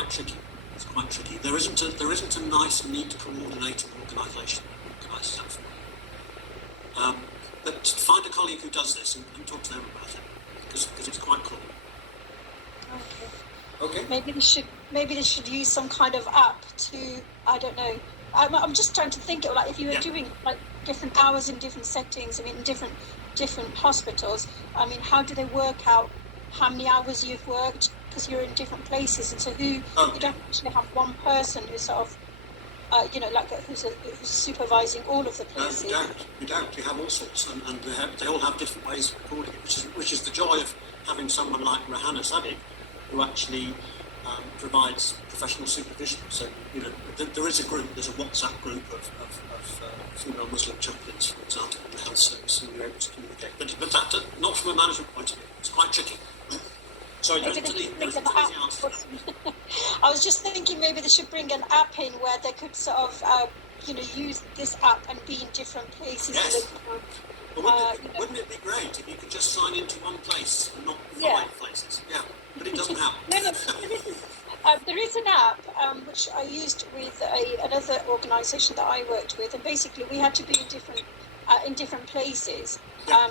quite tricky. It's quite tricky. There isn't a nice, neat, coordinating organisation that organises that for you. But find a colleague who does this and talk to them about it, because it's quite cool. Okay. Okay. Maybe they should use some kind of app to, I don't know. I'm just trying to think of, like, if you were doing like different hours in different settings, I mean, in different hospitals. I mean, how do they work out how many hours you've worked, because you're in different places, and so you don't actually have one person who's sort of who's supervising all of the places. No, you don't. You have all sorts, and they all have different ways of recording it, which is the joy of having someone like Rahana Sadiq, who actually provides professional supervision. So, there is there's a WhatsApp group of female Muslim chaplains, for example, in the health service, and you're able to communicate. But that, not from a management point of view, it's quite tricky. Sorry, I was just thinking maybe they should bring an app in where they could sort of, use this app and be in different places. Yes. Wouldn't it be great if you could just sign into one place and not 5 places? Yeah, but it doesn't happen. There is an app which I used with another organisation that I worked with, and basically we had to be in different places.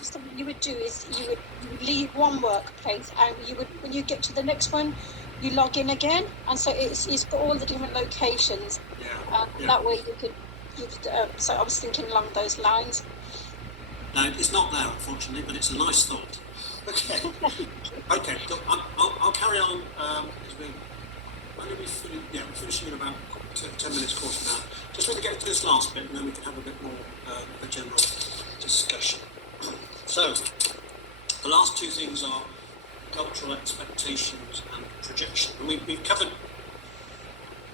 So what you would do is you would leave one workplace, and when you get to the next one, you log in again, and so it's got all the different locations. That way you could. So I was thinking along those lines. No, it's not there, unfortunately, but it's a nice thought. Okay. Okay. So I'll carry on. We're finishing in about 10 minutes, quarter of an hour. Just want to get to this last bit, and then we can have a bit more of a general discussion. So, the last 2 things are cultural expectations and projection. And we've covered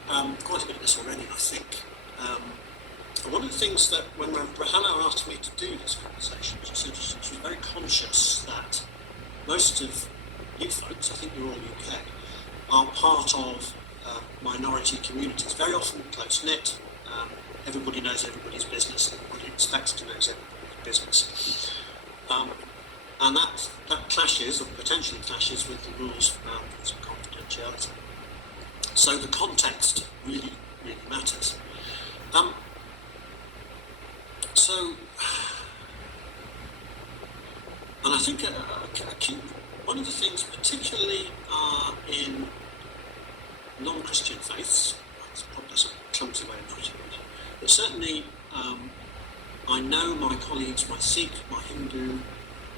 quite a bit of this already, I think. And one of the things that when Rahana asked me to do this conversation, she said she was very conscious that most of you folks, I think you're all UK, are part of minority communities, very often close-knit. Everybody knows everybody's business, everybody expects to know everybody's business. And that clashes, or potentially clashes, with the rules around confidentiality. So the context really, really matters. And I think one of the things, particularly in non-Christian faiths, that's a clumsy way of putting it, but certainly I know my colleagues, my Sikh, my Hindu,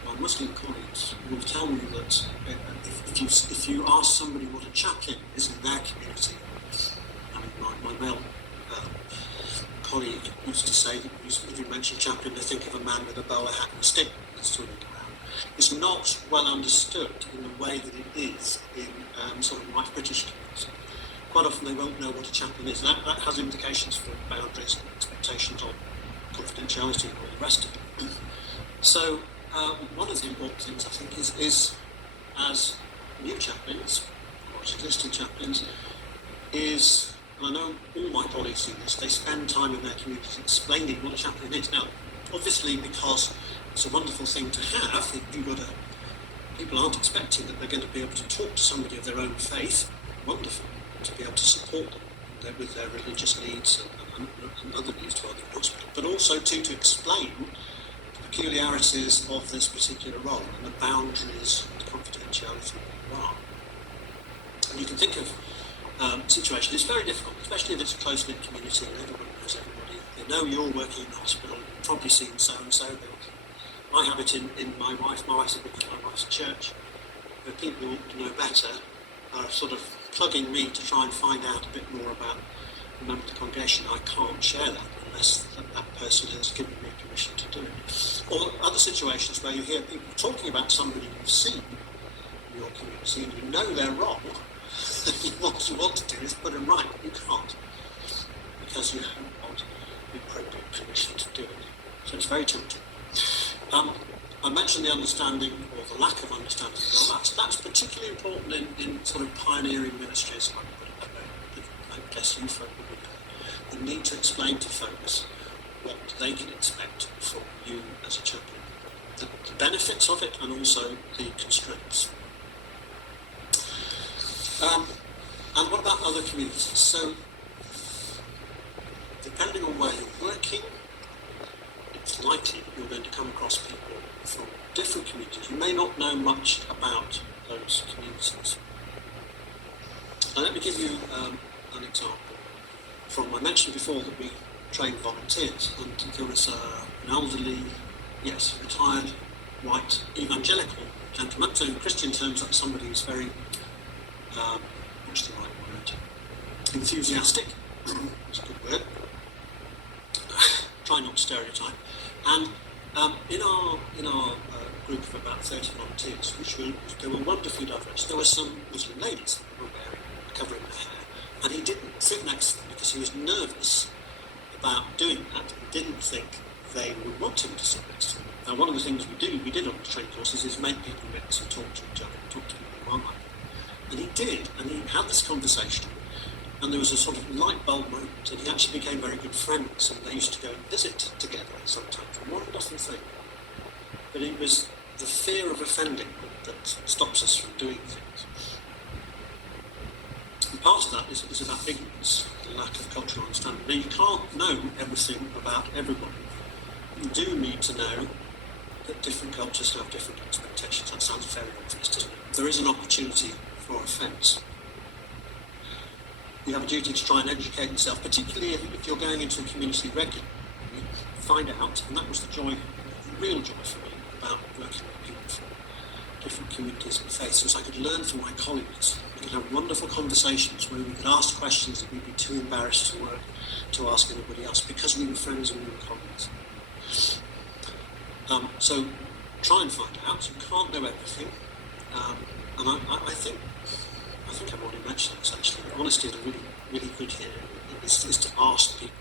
my Muslim colleagues will tell me that if you ask somebody what a chaplain is in their community, I mean, my male colleague used to say that if you mention chaplain, they think of a man with a bowler hat and a stick swinging around. It's not well understood in the way that it is in sort of white British communities. Quite often they won't know what a chaplain is. That has implications for boundaries and expectations on confidentiality and all the rest of it. So one of the important things, I think, is as new chaplains, or as existing chaplains, is, and I know all my colleagues do this, they spend time in their communities explaining what a chaplain is. Now, obviously, because it's a wonderful thing to have, people aren't expecting that they're going to be able to talk to somebody of their own faith. Wonderful to be able to support them with their religious needs and other needs while they're in hospital, but also to explain the peculiarities of this particular role and the boundaries and confidentiality of the role. And you can think of situations. It's very difficult, especially if it's a close-knit community and everybody knows everybody. They know you're working in the hospital. You've probably seen so and so. I have it in my wife's church, where people who know better are sort of plugging me to try and find out a bit more about the member of the congregation. I can't share that unless that person has given me permission to do it. Or other situations where you hear people talking about somebody you've seen in your community and you know they're wrong. What you want to do is put them right, but you can't, because you haven't got the appropriate permission to do it. So it's very tempting. I mentioned the understanding, or the lack of understanding, well, that's particularly important in sort of pioneering ministries. I guess you folk would know. The need to explain to folks what they can expect from you as a chaplain, the benefits of it and also the constraints. And what about other communities? So, depending on where you're working, it's likely that you're going to come across people from different communities. You may not know much about those communities. Now, let me give you an example. I mentioned before that we train volunteers, and there was an elderly, retired white evangelical gentleman. So in Christian terms, that's somebody who's very, what's the right word? Enthusiastic. It's a good word. Try not to stereotype. And in our group of about 30 volunteers, they were wonderfully diverse. There were some Muslim ladies who were covering their hair, and he didn't sit next to them because he was nervous about doing that. He didn't think they would want him to sit next to them. Now, one of the things we did on the training courses is make people mix and talk to each other, talk to people who aren't like them. And he did, and he had this conversation, and there was a sort of light bulb moment, and he actually became very good friends, and they used to go and visit together sometimes. A wonderful thing. But it was the fear of offending that stops us from doing things. And part of that is about ignorance, the lack of cultural understanding. Now, you can't know everything about everybody. You do need to know that different cultures have different expectations. That sounds very obvious, doesn't it? There is an opportunity for offence. You have a duty to try and educate yourself, particularly if you're going into a community regularly. Find out, and that was the real joy for me about working with people from different communities and faiths, was I could learn from my colleagues. We could have wonderful conversations where we could ask questions that we'd be too embarrassed to ask anybody else because we were friends and we were colleagues. So try and find out. You can't know everything, and I think I've already mentioned this actually. Honesty is really, really good here. Is to ask people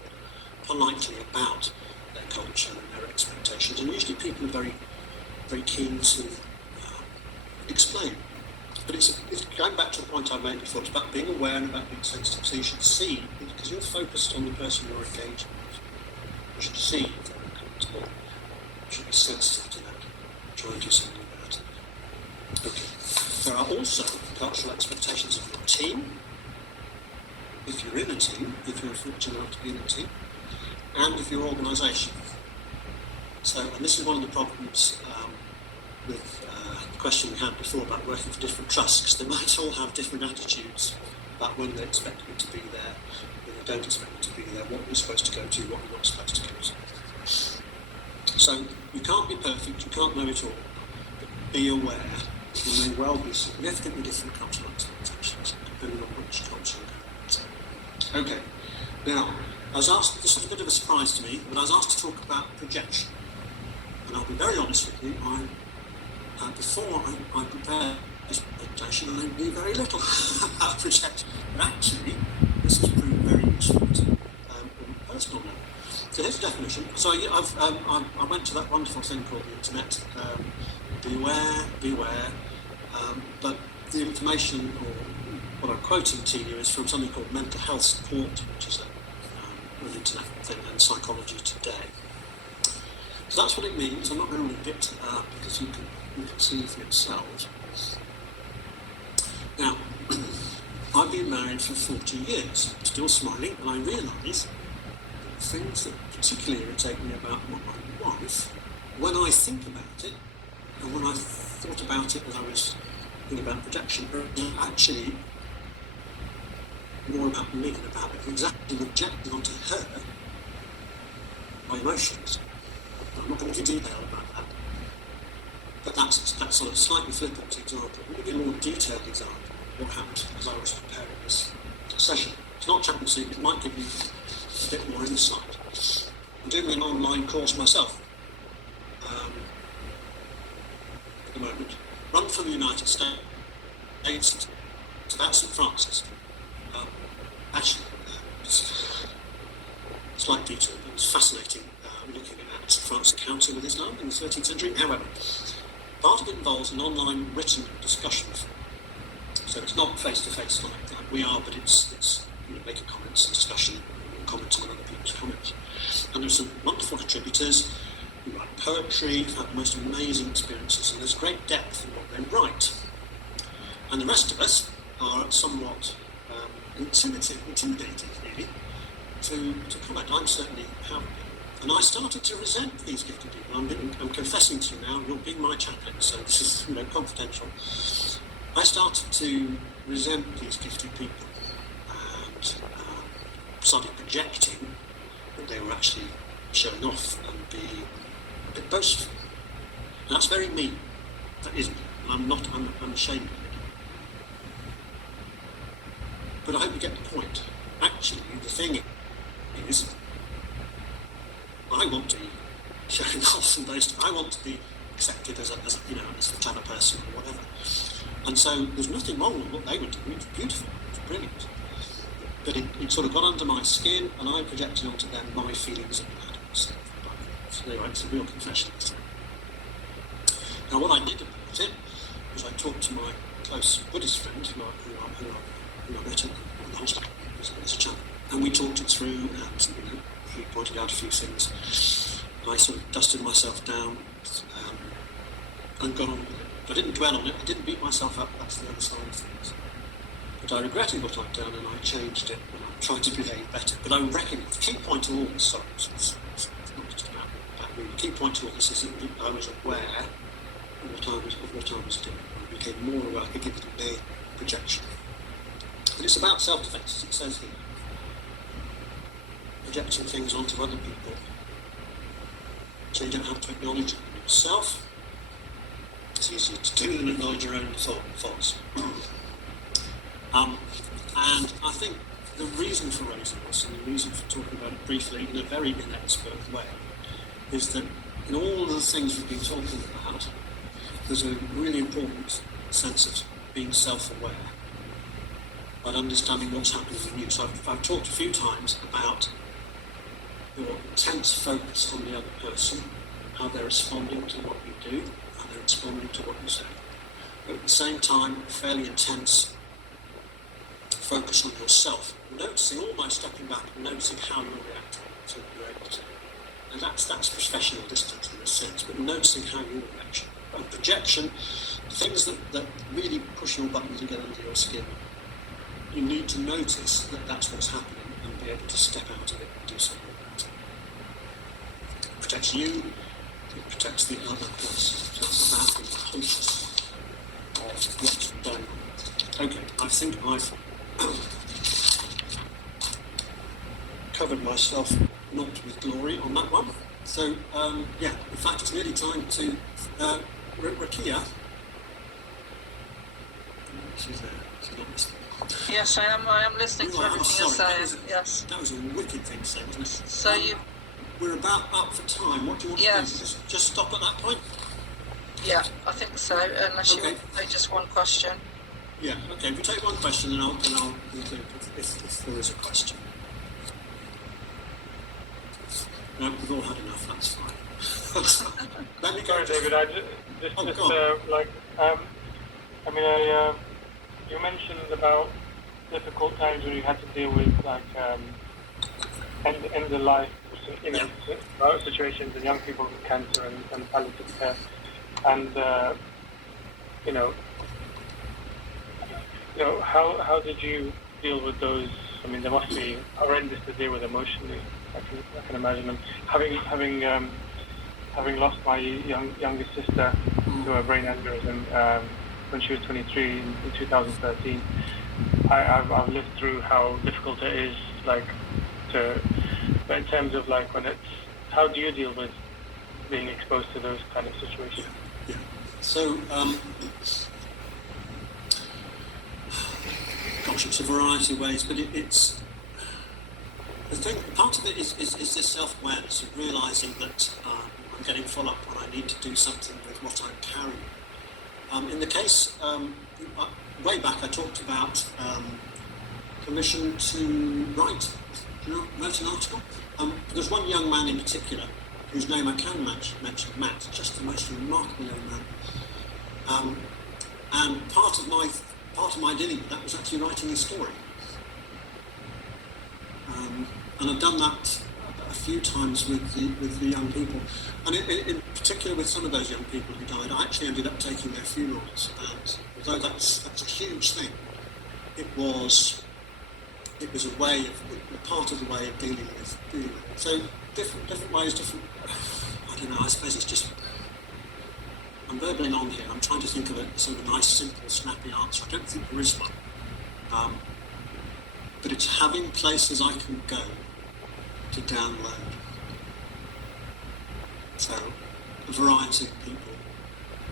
politely about their culture and their expectations, and usually people are very, very keen to explain. But it's going back to the point I made before. It's about being aware and about being sensitive. So you should see, because you're focused on the person you're engaging with. You should see if they're uncomfortable. You should be sensitive to that. Try and do something about it. Okay. There are also cultural expectations of your team, if you're in a team, if you're fortunate enough to be in a team, and of your organisation. So, and this is one of the problems with the question we had before about working for different trusts, because they might all have different attitudes about when they expect you to be there, when they don't expect you to be there, what you're supposed to go to, what you're not supposed to go to. So, you can't be perfect, you can't know it all, but be aware. There may well be significantly different cultural expectations depending on which culture you're going to. Okay, now, I was asked, this was a bit of a surprise to me, but I was asked to talk about projection. And I'll be very honest with you, before I prepared this presentation, I knew very little about projection. But actually, this has proved very useful on a personal level. So here's the definition. So I went to that wonderful thing called the internet. Beware. But the information, or what I'm quoting to you, is from something called Mental Health Support, which is an internet thing, and Psychology Today. So that's what it means. I'm not going to read it because you can see for yourselves. Now, I've been married for 40 years, still smiling, and I realise that the things that particularly irritate me about my wife, when I think about it, and when I thought about it as I was thinking about projection, are actually more about me than about it. Exactly projecting onto her my emotions. I'm not going to give detail about that. But that's sort of slightly flippant example. Let me give a more detailed example of what happened as I was preparing this session. It's not chap and soup, it might give you a bit more insight. I'm doing an online course myself. At the moment, run from the United States. It's about St. Francis. Actually, slight detour, but it was fascinating looking at St. Francis County with Islam in the 13th century. However, part of it involves an online written discussion. So it's not face-to-face like we are, but it's making comments and discussion, and commenting on other people's comments. And there's some wonderful contributors who write poetry, who have the most amazing experiences, and there's great depth in what they write. And the rest of us are somewhat intimidated really, to comment. I'm certainly have been. And I started to resent these gifted people. I'm confessing to you now, you're being my chaplain, so this is confidential. I started to resent these gifted people and started projecting that they were actually showing off and being a bit boastful. And that's very me. That isn't. I'm ashamed of it. But I hope you get the point. Actually, the thing is, I want to be showing off and boasting. I want to be accepted as a clever person or whatever. And so there's nothing wrong with what they were doing. It was beautiful. It was brilliant. But it sort of got under my skin, and I projected onto them my feelings of bad. So anyway, it's a real confession. Now, what I did about it was I talked to my close Buddhist friend who I met at the hospital as a chap, and we talked it through, and he pointed out a few things. I sort of dusted myself down and got on with it. I didn't dwell on it, I didn't beat myself up, that's the other side of things. But I regretted what I'd done, and I changed it, and I tried to behave better. But I reckon the key point to all this, it's not just about me, the key point to all this is that I was aware of what I was doing. I became more aware, I could give it a name, projection. But it's about self-defense, as it says here. Projecting things onto other people, so you don't have to acknowledge it yourself. It's easier to do than acknowledge your own thoughts. And I think the reason for raising this, and the reason for talking about it briefly in a very inexpert way, is that in all of the things we've been talking about, there's a really important sense of being self-aware, about understanding what's happening in you. So I've talked a few times about your intense focus on the other person, how they're responding to what you do, how they're responding to what you say. But at the same time, fairly intense focus on yourself, noticing, almost stepping back and noticing how you're reacting, so you're able to. And that's professional distance in a sense, but noticing how you're reacting. And projection, things that really push your buttons and get under your skin, you need to notice that that's what's happening and be able to step out of it and do something about it. It protects you, it protects the other person. So it's about being conscious of what's going on. Okay, I think I've covered myself not with glory on that one. So, in fact, it's nearly time to Rakia. She's there. She's not listening. Yes, I am listening to everything you're saying. Yes. That was a wicked thing to say, wasn't it? So we're about up for time. What do you want to do? Just stop at that point? Yeah, I think so. Unless you want to say just one question. Yeah. Okay. If we take one question, then I'll conclude if there is a question. No, we've all had enough. That's fine. Let me go. Sorry, David. You mentioned about difficult times when you had to deal with end of life, situations and young people with cancer and palliative care, and how did you deal with those? I mean, they must be horrendous to deal with emotionally. I can imagine. And having lost my youngest sister to a brain aneurysm when she was 23 in 2013, I've lived through how difficult it is. But in terms of how do you deal with being exposed to those kind of situations? Yeah. So, it's a variety of ways, but it's the thing. Part of it is this self-awareness of realising that I'm getting full up and I need to do something with what I'm carrying. In the case, way back I talked about permission to write. Wrote an article. There's one young man in particular whose name I can mention, Matt, just the most remarkable young man. And part of my dealing with that was actually writing his story. And I've done that a few times with the young people, and in particular with some of those young people who died. I actually ended up taking their funerals, and although that's a huge thing, it was it was a way of part of the way of dealing with it. So different ways, different. I don't know. I suppose it's just. I'm burbling on here. I'm trying to think of a sort of nice, simple, snappy answer. I don't think there is one. But it's having places I can go to download. So a variety of people,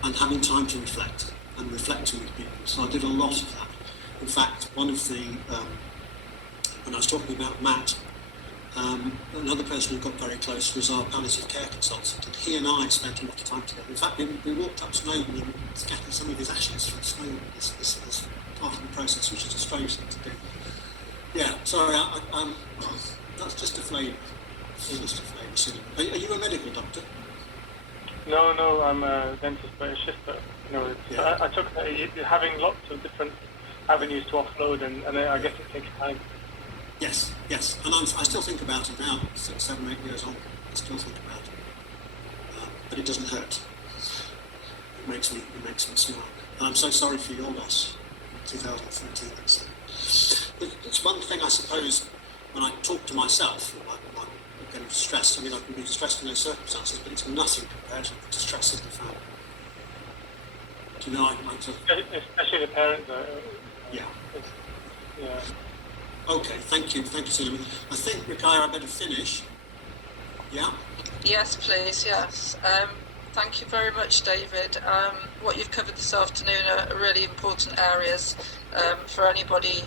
and having time to reflect and reflecting with people. So I did a lot of that. In fact, one of the when I was talking about Matt, another person who got very close was our palliative care consultant, and he and I spent a lot of time together. In fact, we walked up Snowdon and scattered some of his ashes from Snowdon as part of the process, which is a strange thing to do. Yeah, sorry, that's just a flavour. Just a flavour. Are you a medical doctor? No, I'm a dentist, but it's just that, I took having lots of different avenues to offload, and I guess it takes time. Yes, and I still think about it now, 6, 7, 8 years on. I still think about it, but it doesn't hurt. It makes me smile, and I'm so sorry for your loss, 2013. It's one thing, I suppose, when I talk to myself, I'm getting stressed. I mean, I can be stressed in those circumstances, but it's nothing compared to the distress of the family. Do you know, especially the parents. Yeah. Yeah. Okay, thank you, Celia. I think, Rikaya, I better finish. Yeah? Yes, please, yes. Thank you very much, David. What you've covered this afternoon are really important areas for anybody